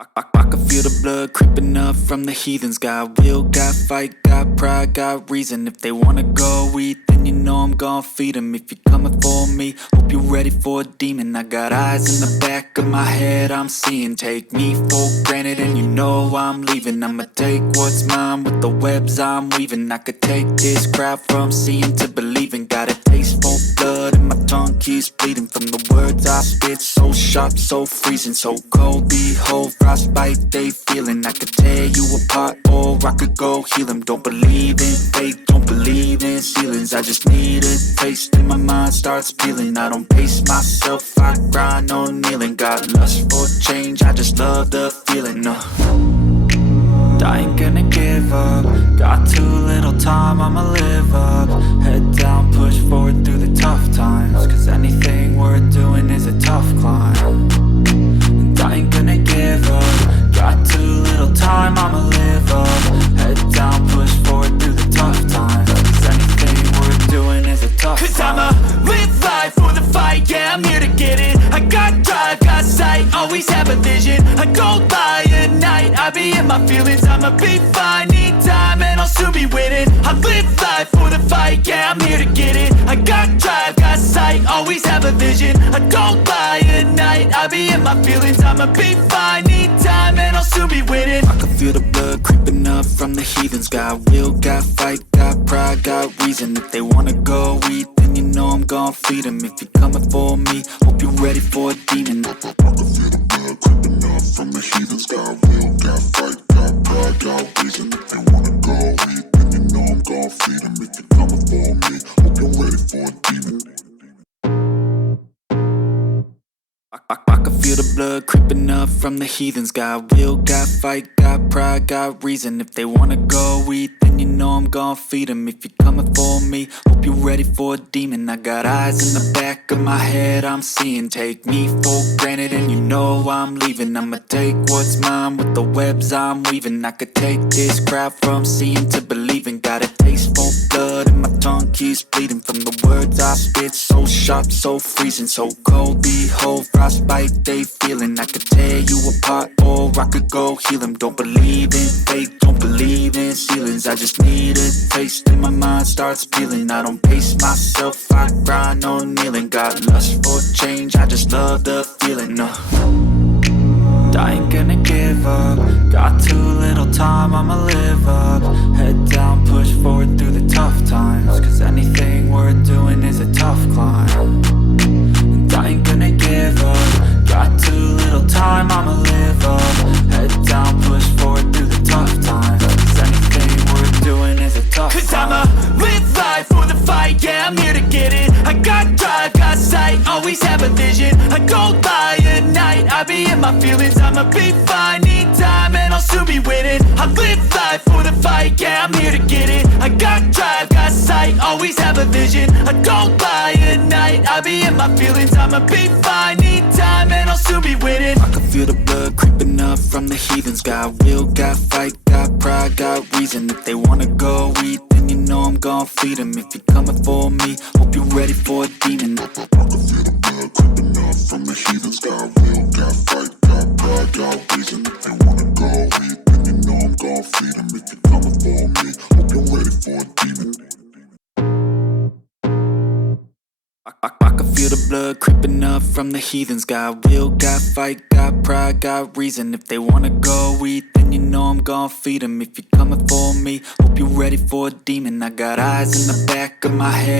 I can feel the blood creeping up from the heathens. Got will, got fight, got pride, got reason. If they wanna go eat, then you know I'm gon' feed them. If you're coming for me, hope you're ready for a demon. I got eyes in the back of my head, I'm seeing. Take me for granted and you know I'm leaving. I'ma take what's mine with the webs I'm weaving. I could take this crowd from seeing to believing. Got a taste for blood and my tongue keeps bleeding from the words I spit. So sharp, so freezing, so cold. Behold, frostbite they feeling. I could tear you apart or I could go heal them. Don't believe in fate, don't believe in ceilings. I just need a taste and my mind starts peeling. I don't pace myself, I grind on kneeling. Got lust for change, I just love the feeling. I ain't gonna give up. Got too little time, I'ma live up. Head down, push forward through the tough times. Cause anything worth doing is a tough climb. And I ain't gonna give up. Got too little time, I'ma live up. Head down, push forward through the tough times. Cause anything worth doing is a tough climb. Cause I'ma live life for the fight, yeah, I'm here to get it. I got drive, got sight, always have a vision. I don't lie at night, I be in my feelings. I'ma be fine, need time and I'll soon be winning. I live life for the fight, yeah, I'm here to get it. I got drive, got sight, always have a vision. I don't lie at night, I be in my feelings. I'ma be fine, need time and I'll soon be winning. I can feel the blood creeping up from the heathens. Got will, got fight, got pride, got reason. If they wanna go eat, then you know I'm gon' feed them. If you're coming for me, hope you're ready for a demon. I can feel the blood creeping up from the heathens. Got will, got fight, got pride, got reason. If they wanna go eat, then you know I'm gon' feed them. If you're coming for me, hope you're ready for a demon. I can feel the blood creeping up from the heathens. Got will, got fight, got pride, got reason. If they wanna go eat, then you know I'm gon' feed them. If you're coming for me, hope you're ready for a demon. I got eyes in the back of my head, I'm seeing. Take me for granted and you know I'm leaving. I'ma take what's mine with the webs I'm weaving. I could take this crowd from seeing to believing. Got a taste for blood and my tongue keeps bleeding from the words I spit. So sharp, so freezing, so cold. Behold, frostbite they feeling. I could tear you apart or I could go heal them. Don't believe in fate, don't believe in ceilings. I just need a taste and my mind starts peeling. I don't pace myself, I grind on kneeling. Got lust for change, I just love the feeling. I ain't gonna give up. Got too little time, I'ma live up. Head down, push forward through the tough times. Cause anything worth doing is a tough climb. And I ain't gonna give up. Got too little time, I'ma live up. Head down, push forward through the tough times. Cause anything worth doing is a tough climb. Cause I'ma live life for the fight, yeah, I'm here to get it. I got drive, got sight, always have a vision. I don't lie at night, I be in my feelings. I'ma be fine, need time and I'll soon be winning. I live life for the fight, yeah, I'm here to get it. I got drive, got sight, always have a vision. I don't lie at night, I be in my feelings. I'ma be fine, need time and I'll soon be winning. I can feel the blood creeping up from the heathens. Got will, got fight, got pride, got reason. If they wanna go eat, then you know I'm gon' feed them. If you're coming for me, hope you're ready for a demon. I can feel the blood creeping up from the heathens. Got will, got fight, got pride, got reason. If they wanna go eat, then you know I'm gon' feed them. If you're coming for me, hope you're ready for a demon. I can feel the blood creeping up from the heathens. Got will, got fight, got pride, got reason. If they wanna go eat, then you know I'm gon' feed them. If you're coming for me, hope you're ready for a demon. I got eyes in the back of my head.